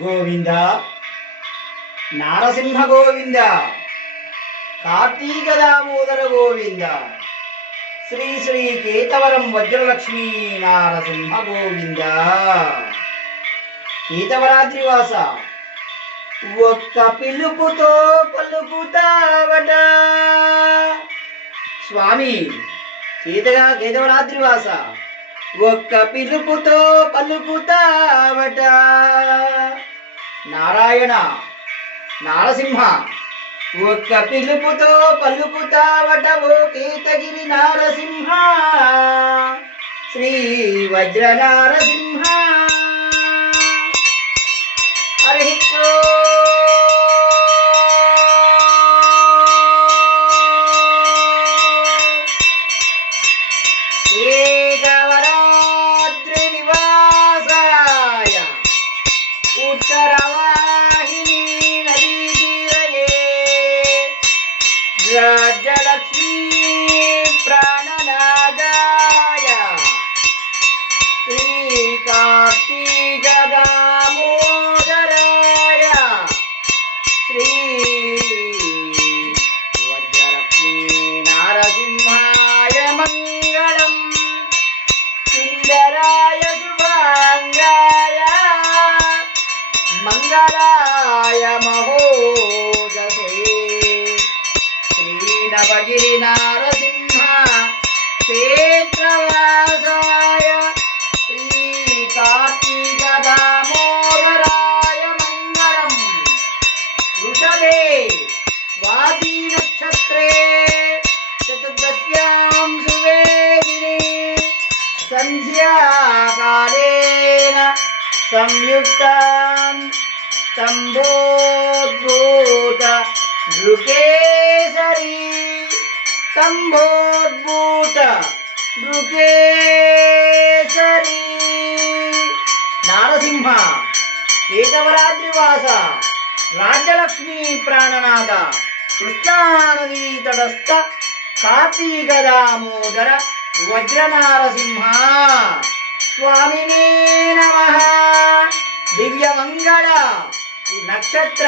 గోవింద నారసింహ గోవింద కార్తీక దామోదర గోవింద శ్రీ శ్రీ కేతవరం వజ్రలక్ష్మీ నారసింహ గోవింద కేతవరాద్రివాస ఒక్క పిలుపుతో పలుకుతావట స్వామి కేతవరాద్రివాస ఒక్క పిలుపుతో పలుకుతావట నారాయణ నారసింహ ఒక్క పిలుపుతో పలుకుతావట ఓ కేతగిరి నారసింహ శ్రీ వజ్ర నారసింహ హరి కేతవరాద్రి నివాసాయ ఉత్తరవాహిని నదీ తీరయే రాజ్యలక్ష్మీ ప్రాణనాదాయ శ్రీ కార్తీక దామోదరాయ శ్రీ వజ్రలక్ష్మీ నారసింహాయ మంగళం సుందరాయ శుభాంగాయ మంగళాయ మహోజసే శ్రీ నవగిరి నారసింహ క్షేత్రవాసాయ శ్రీ కార్తీక దామోదరాయ మంగళం వృషభే స్వాతి నక్షత్రే చతుర్దశ్యాం సువేదిని సంధ్యాకాలేన సంయుక్తాం స్తంభోద్భూత నృకేసరీ స్తంభోద్భూత నృకేసరీ నారసింహ కేతవరాద్రివాస రాజ్యలక్ష్మీ ప్రాణనాథ కృష్ణానదీ తటస్థ కార్తీక దామోదర వజ్రనారసింహ స్వామినే నమః దివ్యమంగళ నక్షత్ర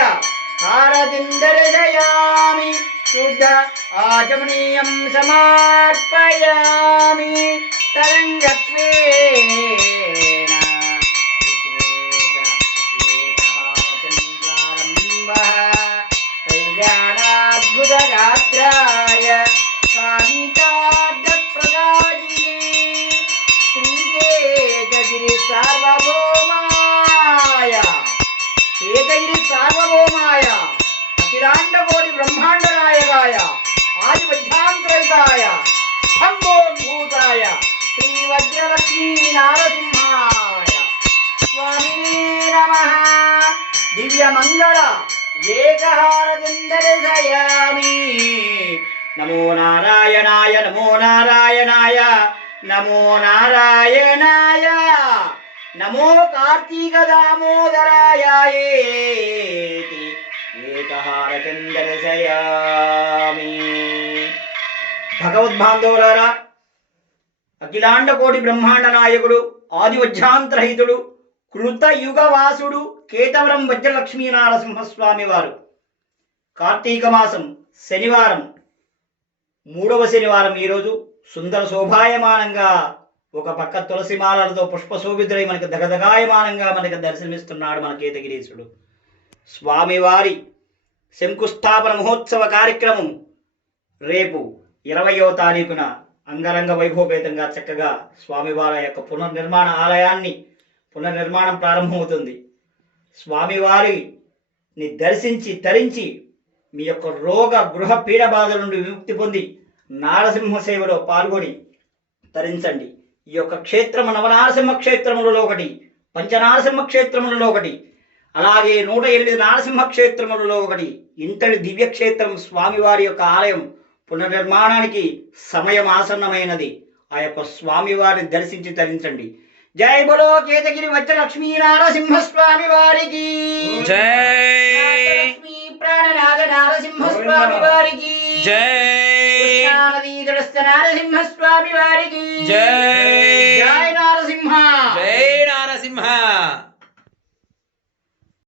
హారతిం దర్శయామి శుద్ధ ఆచమనీయం సమర్పయామి తరంగత్వేన కళ్యాణాద్భుతగాత్రాయ కామితార్థప్రదాయినే శ్రీకేతగిరి సార్వభౌమాయ కేతగిరి సార్వభౌమాయ అఖిలాండకోటి బ్రహ్మాండ నాయకాయ ఆదిమధ్యాంతరితాయ స్తంభోద్భూతాయ శ్రీ వజ్రలక్ష్మీ నారసింహాయ స్వామినే నమః దివ్యమంగళ ఏకహారతిం దర్శయామి నమో నారాయణాయ నమో నారాయణాయ నమో నారాయణాయ నమో కార్తీక దామోదరాయ ఏకహారతిం దర్శయామి భగవద్బాంధవులారా అఖిలాండ కోటి బ్రహ్మాండ నాయకుడు ఆదివధ్యాంతరహితుడు కృతయుగవాసుడు కేతవరం వజ్రలక్ష్మీ నారసింహస్వామి వారు కార్తీక మాసం శనివారం 3వ శనివారం ఈరోజు సుందర శోభాయమానంగా ఒక పక్క తులసిమాలలతో పుష్పశోభితుడై మనకు దగదగాయమానంగా మనకు దర్శనమిస్తున్నాడు మన కేతగిరీశుడు స్వామివారి శంకుస్థాపన మహోత్సవ కార్యక్రమం రేపు 20వ తారీఖున అంగరంగ వైభవపేతంగా చక్కగా స్వామివారి యొక్క పునర్నిర్మాణం ప్రారంభమవుతుంది స్వామివారిని దర్శించి తరించి మీ యొక్క రోగ గృహ పీడ బాధల నుండి విముక్తి పొంది నారసింహ సేవలో పాల్గొని తరించండి ఈ యొక్క క్షేత్రము నవనారసింహ క్షేత్రములలో ఒకటి పంచనారసింహ క్షేత్రములలో ఒకటి అలాగే 108 నారసింహ క్షేత్రములలో ఒకటి ఇంతటి దివ్యక్షేత్రం స్వామివారి యొక్క ఆలయం పునర్నిర్మాణానికి సమయం ఆసన్నమైనది ఆ యొక్క స్వామివారిని దర్శించి తరించండి జై బలో కేతగిరి వజ్రలక్ష్మీ నారసింహ స్వామి వారికి జై ప్రాణనాథ నారసింహ స్వామి వారికి జై నదీ తటస్థ నారసింహ స్వామి వారికి జై జై నారసింహ జై నారసింహ